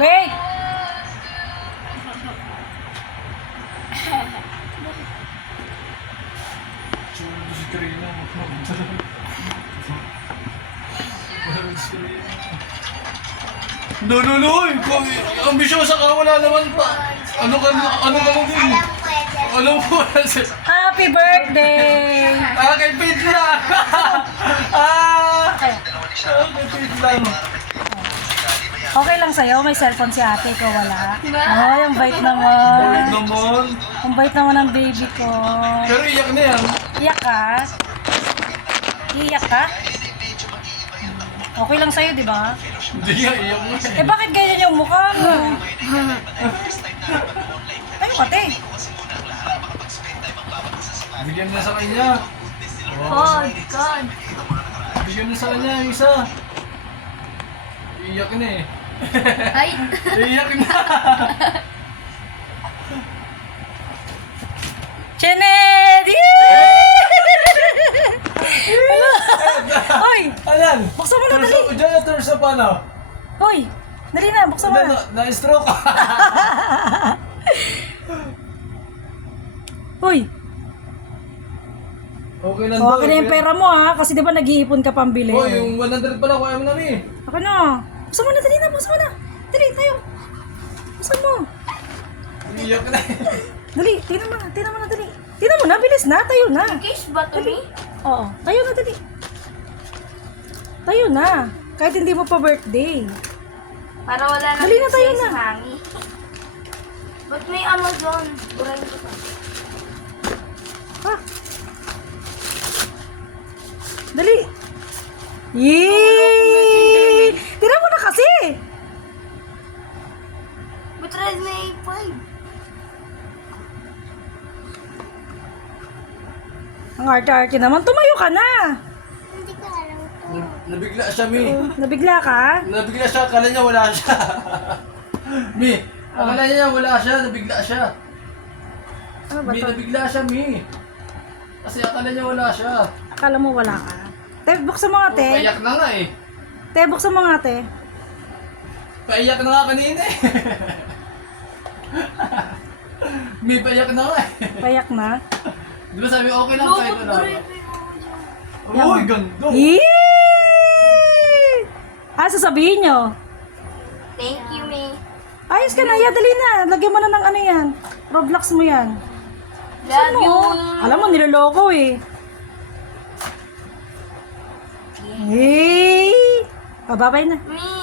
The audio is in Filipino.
Wait! Si Trina. No, no, no! Ambisyosa ka, wala naman pa. Ano ka lang din? Alam ko, Happy birthday! kay Pete lang! Kay Pete lang. Okay lang sa'yo, may cellphone si ate ko, wala. Ay, ang bait Wait naman. naman. Ang bait naman ng baby ko. Pero iyak na yan. Iyak ka? Iiyak ka? Okay lang sa'yo, di ba? Hindi nga, iyak na Eh, bakit ganyan yung mukha mo? Ayun, ate. Bigyan na sa kanya. God, God. Bigyan na sa kanya yung isa. Iyak na eh. Ay, Iyak na. Janet! Hoy! Alan! Buksan mo na, dali. Janitor sa paano? Hoy! Dali na, buksan mo na. Na-stroke. Hoy! Okay lang Okay na yung pera mo ha, kasi di ba nag-iipon ka pambili? Oh, yung 100 pala, kaya mo namin. Ako na. Buksan mo na, dali na, buksan mo na. Dali, tayo. Buksan mo. Iyak na. Dali, tingnan mo na, dali. Tingnan mo na, bilis na, tayo na. case ba to me? Oo, tayo na, dali. Tayo na. Kahit hindi mo pa birthday. Para wala na Dali na, tayo na. si Hangi. Ba't may Amazon? Burahin ko pa. Ha? Dali. Yee! Tingnan mo na kasi. Ba't Redmi 5? Ang arte-arte naman. Tumayo ka na. Hindi ko alam ko. Nabigla siya, Mi. Nabigla ka? Nabigla siya, akala niya wala siya. Mi, akala niya wala siya, nabigla siya. Ano ba Mi, to? nabigla siya, Mi. Kasi akala niya wala siya. Akala mo wala ka. Te, buksan mo nga, Oh, te. paiyak na nga eh. Te, buksan mo nga, te. Paiyak na nga kanina eh. Mi, paiyak na nga eh. Payak na. Di ba sabi, okay lang kahit Ba't wala. Redmi mo dyan? Uy, ganda. Yee! Ah, sasabihin nyo. Thank you, May. Ayos ka na, ya, dali na. Lagyan mo na ng ano yan. Roblox mo yan. Love you. Alam mo, niloloko eh. Yay! Bababay na. Me.